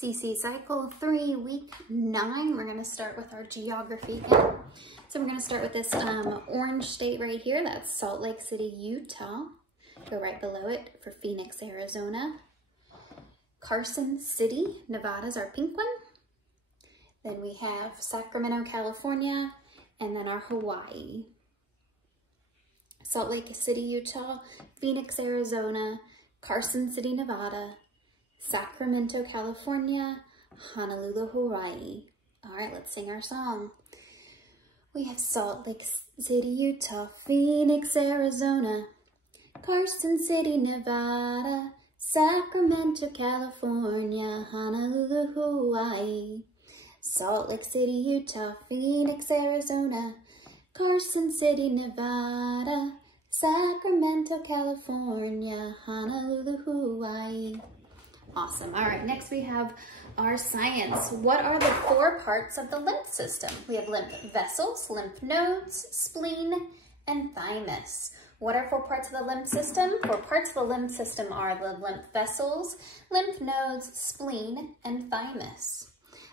CC Cycle 3, Week 9. We're going to start with our geography again. So we're going to start with this orange state right here. That's Salt Lake City, Utah. Go right below it for Phoenix, Arizona. Carson City, Nevada is our pink one. Then we have Sacramento, California, and then our Hawaii. Salt Lake City, Utah, Phoenix, Arizona, Carson City, Nevada, Sacramento, California, Honolulu, Hawaii. All right, let's sing our song. We have Salt Lake City, Utah, Phoenix, Arizona, Carson City, Nevada, Sacramento, California, Honolulu, Hawaii. Salt Lake City, Utah, Phoenix, Arizona, Carson City, Nevada, Sacramento, California, Honolulu, Hawaii. Awesome. All right, next we have our science. What are the 4 parts of the lymph system? We have lymph vessels, lymph nodes, spleen, and thymus. What are 4 parts of the lymph system? 4 parts of the lymph system are the lymph vessels, lymph nodes, spleen, and thymus.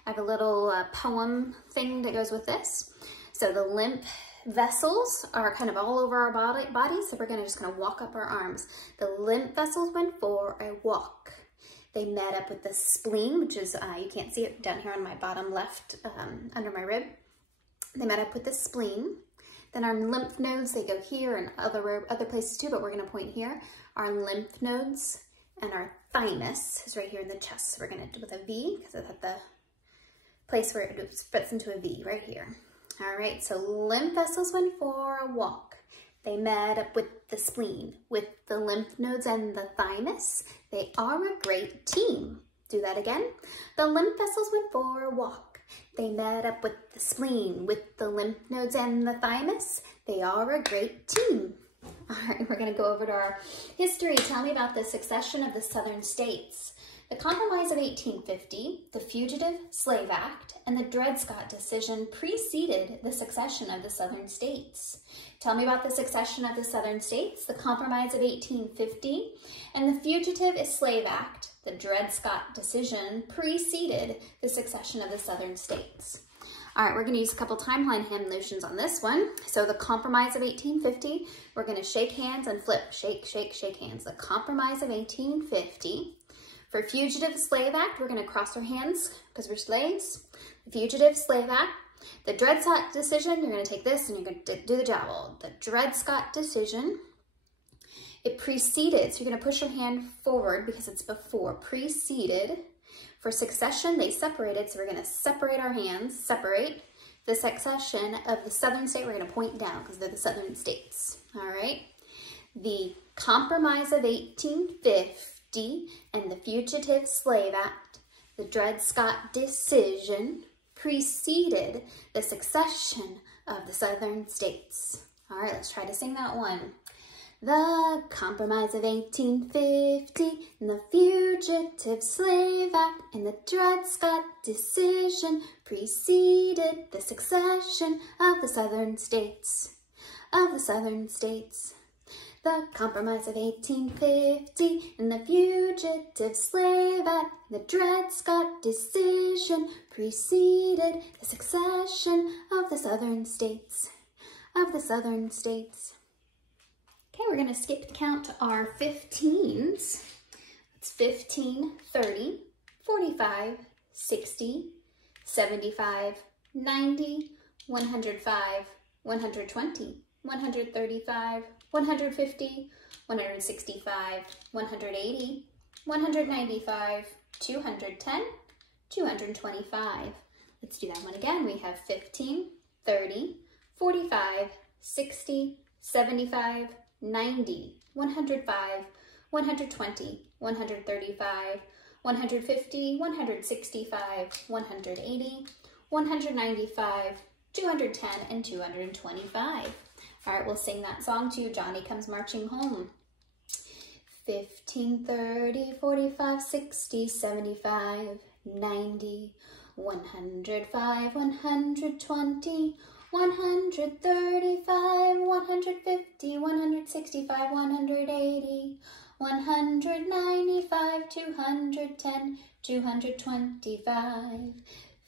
I have a little poem thing that goes with this. So the lymph vessels are kind of all over our body, so we're just gonna walk up our arms. The lymph vessels went for a walk. They met up with the spleen, which is, you can't see it down here on my bottom left, under my rib. They met up with the spleen. Then our lymph nodes, they go here and other places too, but we're gonna point here. Our lymph nodes and our thymus is right here in the chest. So we're gonna do with a V, because it's at the place where it splits into a V, right here. All right, so lymph vessels went for a walk. They met up with the spleen, with the lymph nodes and the thymus. They are a great team. Do that again. The lymph vessels went for a walk. They met up with the spleen, with the lymph nodes and the thymus. They are a great team. All right, we're gonna go over to our history. Tell me about the succession of the Southern states. The Compromise of 1850, the Fugitive Slave Act, and the Dred Scott decision preceded the succession of the Southern states. Tell me about the succession of the Southern states. The Compromise of 1850 and the Fugitive Slave Act, the Dred Scott decision preceded the succession of the Southern states. All right, we're gonna use a couple timeline hand motions on this one. So the Compromise of 1850, we're gonna shake hands and flip, shake, shake, shake hands. The Compromise of 1850. For Fugitive Slave Act, we're going to cross our hands because we're slaves. The Fugitive Slave Act. The Dred Scott decision, you're going to take this and you're going to do the jowl. The Dred Scott decision, it preceded, so you're going to push your hand forward because it's before. Preceded. For succession, they separated, so we're going to separate our hands. Separate. The succession of the Southern state, we're going to point down because they're the Southern states. All right. The Compromise of 1850. And the Fugitive Slave Act, the Dred Scott decision preceded the succession of the Southern states. All right, let's try to sing that one. The Compromise of 1850 and the Fugitive Slave Act and the Dred Scott decision preceded the succession of the Southern states. The Compromise of 1850 and the Fugitive Slave Act, the Dred Scott decision preceded the succession of the Southern states. Okay, we're going to skip count to our 15s. It's 15, 30, 45, 60, 75, 90, 105, 120, 135, 150, 165, 180, 195, 210, 225. Let's do that one again. We have 15, 30, 45, 60, 75, 90, 105, 120, 135, 150, 165, 180, 195, 210, and 225. All right, we'll sing that song to you. Johnny Comes Marching Home. 15, 30, 45, 60, 75, 90, 105, 120, 135, 150, 165, 180, 195, 210, 225,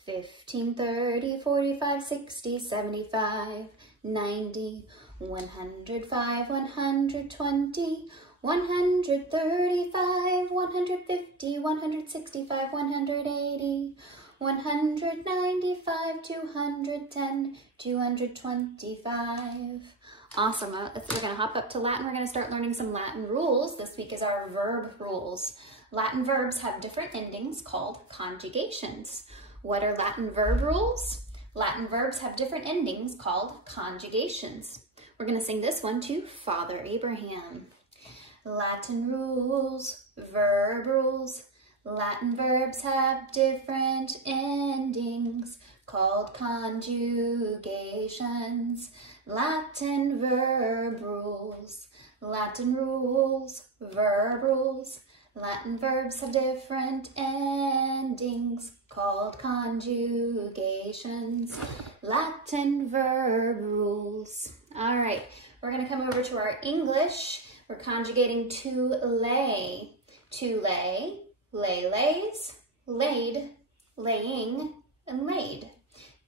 15, 30, 45, 60, 75, 90, 105, 120, 135, 150, 165, 180, 195, 210, 225. Awesome. We're going to hop up to Latin. We're going to start learning some Latin rules. This week is our verb rules. Latin verbs have different endings called conjugations. What are Latin verb rules? Latin verbs have different endings called conjugations. We're going to sing this one to Father Abraham. Latin rules, verb rules. Latin verbs have different endings called conjugations. Latin verb rules, Latin rules, verb rules. Latin verbs have different endings called conjugations. Latin verb rules. All right, we're going to come over to our English. We're conjugating to lay. To lay, lay lays, laid, laying, and laid.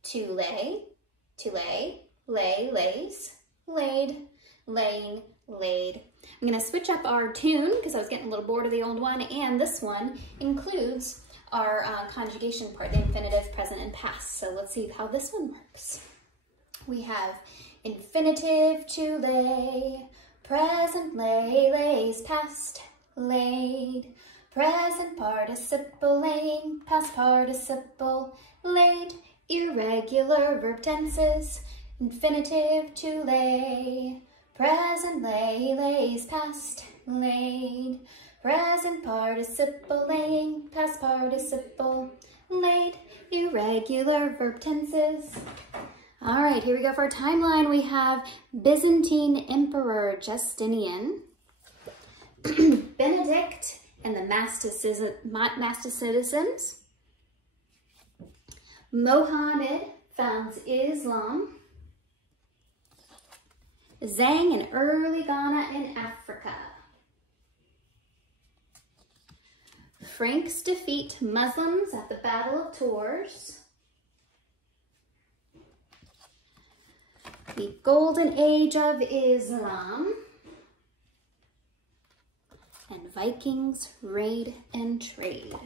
To lay, lay lays, laid, laying, laid. I'm going to switch up our tune because I was getting a little bored of the old one, and this one includes our conjugation part, the infinitive, present, and past. So let's see how this one works. We have infinitive to lay, present lay, lays, past laid, present participle laying, past participle laid, irregular verb tenses, infinitive to lay, present lay, lays, past laid, present participle laying, past participle laid, irregular verb tenses. All right, here we go for our timeline. We have Byzantine Emperor Justinian, Benedict and the Masticians, Mohammed founds Islam, Zhang and early Ghana in Africa, Franks defeat Muslims at the Battle of Tours, the Golden Age of Islam, and Vikings raid and trade.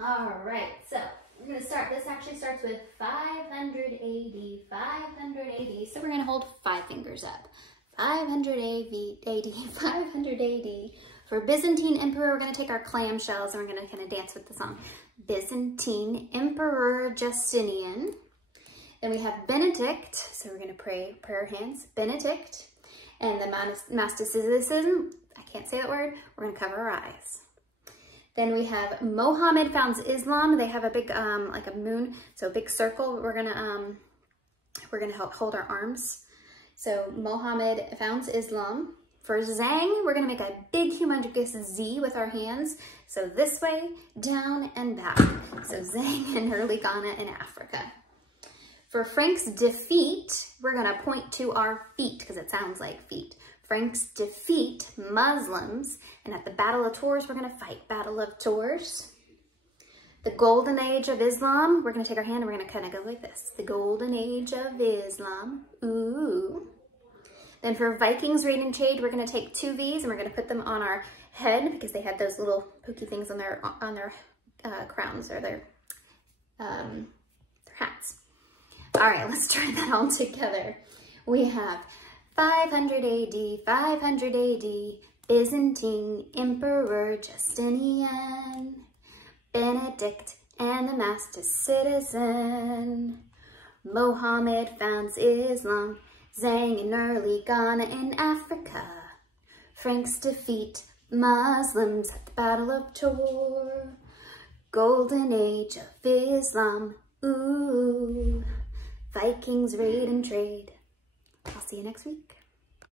All right, so we're going to start. This actually starts with 500 AD, 500 AD. So we're going to hold 5 fingers up. 500 AD, 500 AD. For Byzantine Emperor, we're going to take our clamshells and we're going to kind of dance with the song. Byzantine Emperor Justinian. Then we have Benedict. So we're going to pray prayer hands. Benedict. And the Monasticism. I can't say that word. We're going to cover our eyes. Then we have Mohammed founds Islam. They have a big, like a moon, so a big circle. We're gonna hold our arms. So Mohammed founds Islam. For Zhang, we're gonna make a big humongous Z with our hands. So this way, down and back. So Zhang in early Ghana in Africa. For Frank's defeat, we're gonna point to our feet because it sounds like feet. Franks defeat Muslims, and at the Battle of Tours, we're going to fight Battle of Tours. The Golden Age of Islam, we're going to take our hand and we're going to kind of go like this. The Golden Age of Islam, ooh. Then for Vikings raid and trade, we're going to take 2 V's and we're going to put them on our head because they had those little pokey things on their crowns or their hats. All right, let's try that all together. We have 500 AD, 500 AD, Byzantine Emperor Justinian, Benedict and the Mastician, Mohammed founds Islam, Zhang in early Ghana in Africa, Franks defeat Muslims at the Battle of Tours, Golden Age of Islam, ooh, Vikings raid and trade. I'll see you next week.